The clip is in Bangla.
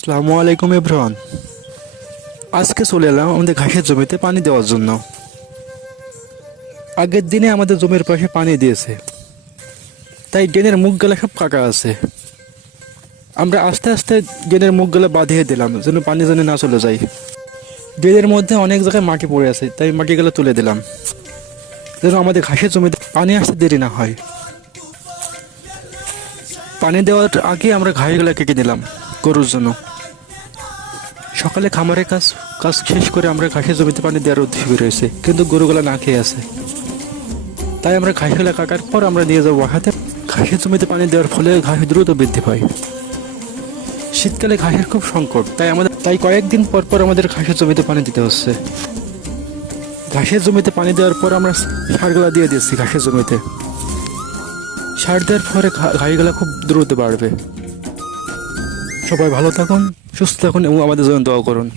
আসসালামু আলাইকুম এভরিওয়ান। আজকে চলে এলাম আমাদের ঘাসের জমিতে পানি দেওয়ার জন্য। আগের দিনে আমাদের জমির পাশে পানি দিয়েছে, তাই ড্রেনের মুখগুলো সব কাটা আছে। আমরা আস্তে আস্তে ড্রেনের মুখগুলো বাঁধিয়ে দিলাম যেন পানি যেন না চলে যায়। ড্রেনের মধ্যে অনেক জায়গায় মাটি পড়ে আছে, তাই মাটিগুলো তুলে দিলাম যেন আমাদের ঘাসের জমিতে পানি আসতে দেরি না হয়। পানি দেওয়ার আগে আমরা ঘাসগুলো কেটে নিলাম গরুর জন্য। সকালে খামারের কাজ কাজ শেষ করে আমরা ঘাসের জমিতে পানি দেওয়ার উদ্দেশ্যে বেরিয়েছি, কিন্তু গরুগুলো না খেয়ে আছে। তাই আমরা ঘাসগুলো কাটার পর আমরা নিয়ে যাবো হাতে। ঘাসের জমিতে পানি দেওয়ার ফলে ঘাস দ্রুত বৃদ্ধি পায়। শীতকালে ঘাসের খুব সংকট, তাই কয়েকদিন পর পর আমাদের ঘাসের জমিতে পানি দিতে হচ্ছে। ঘাসের জমিতে পানি দেওয়ার পর আমরা সারগুলা দিয়ে দিচ্ছি ঘাসের জমিতে। সার দেওয়ার পরে ঘাসগুলা খুব দ্রুত বাড়বে। সবাই ভালো থাকুন, সুস্থ থাকুন এবং আমাদের জন্য দোয়া করুন।